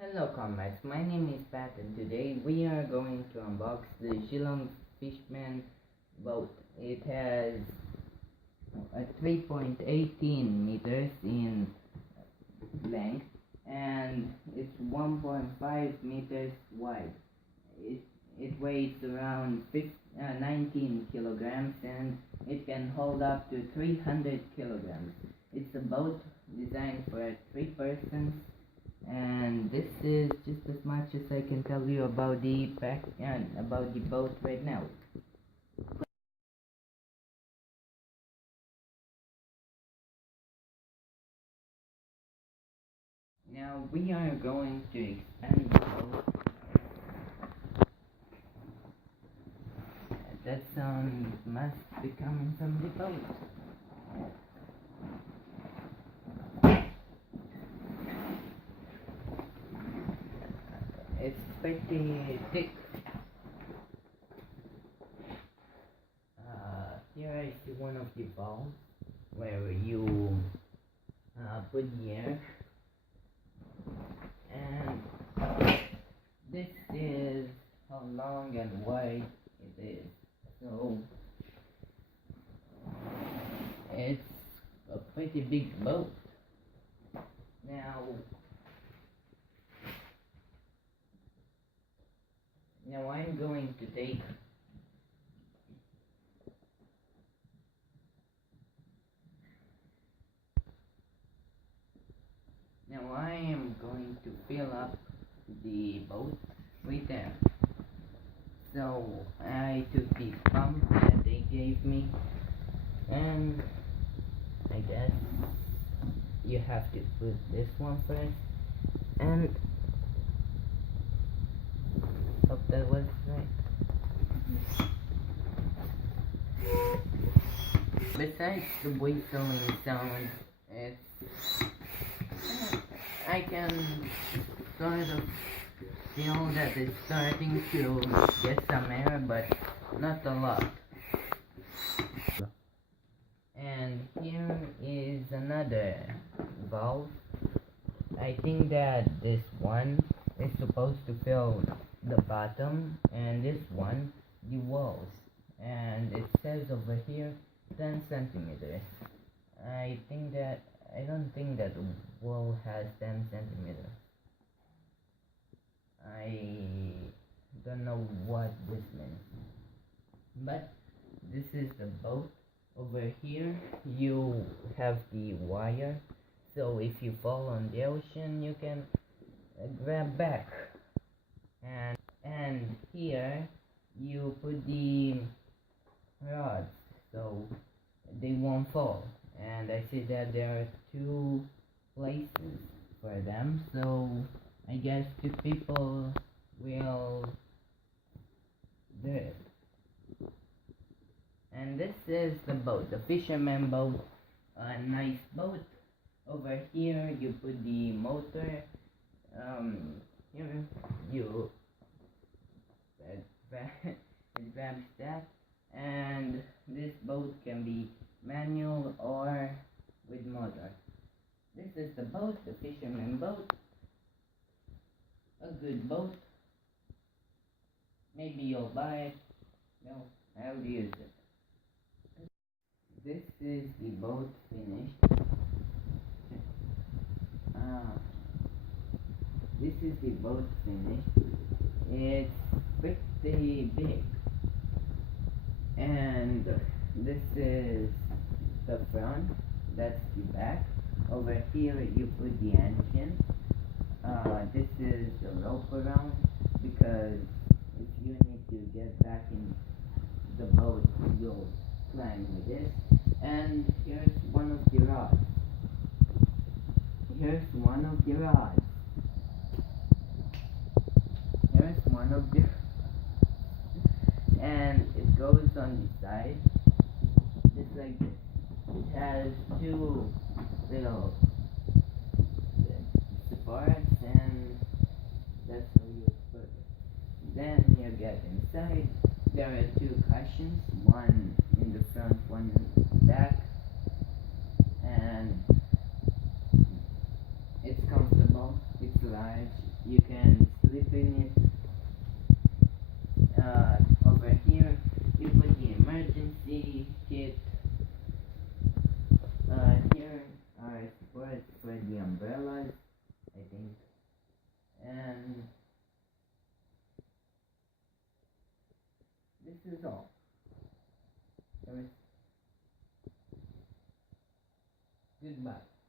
Hello comrades, my name is Pat and today we are going to unbox the Jilong Fishman boat. It has a 3.18 meters in length and it's 1.5 meters wide. It weighs around 19 kilograms and it can hold up to 300 kilograms. It's a boat designed for 3 persons. And this is just as much as I can tell you about the boat right now. Now we are going to expand the boat. That sound must be coming from the boat. It's pretty thick. Here I see one of the valves where you put the air, and this is how long and wide it is. So it's a pretty big boat. Now I'm going to take I am going to fill up the boat with air. So I took the pump that they gave me, and I guess you have to put this one first, and hope that was right. Besides the whistling sound, I can sort of feel that it's starting to get some air, but not a lot. And here is another valve. I think that this one is supposed to fill the bottom, and this one the walls. And it says over here 10 centimeters. I don't think that the wall has 10 centimeters. I don't know what this means. But this is the boat. Over here you have the wire, so if you fall on the ocean you can grab back. And here you put the rods so they won't fall. And I see that there are 2 places for them, so I guess 2 people will do it. And this is the boat, the fisherman boat, a nice boat. Over here you put the motor. Here you it grabs that, and this boat can be manual or with motor. This is the boat, the fisherman boat. A good boat. Maybe you'll buy it. No, I'll use it. This is the boat finished. This is the boat finished. It's pretty big. And this is the front, that's the back. Over here you put the engine. This is the rope around, because if you need to get back in the boat you'll climb with this. And here's one of the rods. Here's one of the and it goes on the side just like this. It has 2 little supports, and that's how you put it. Then you get inside. There are 2 cushions, one in the front, one in the back, and it's comfortable, it's large, You can sleep in it. Over here, you put the emergency kit. Here are supports for the umbrellas, I think. And this is all. Goodbye.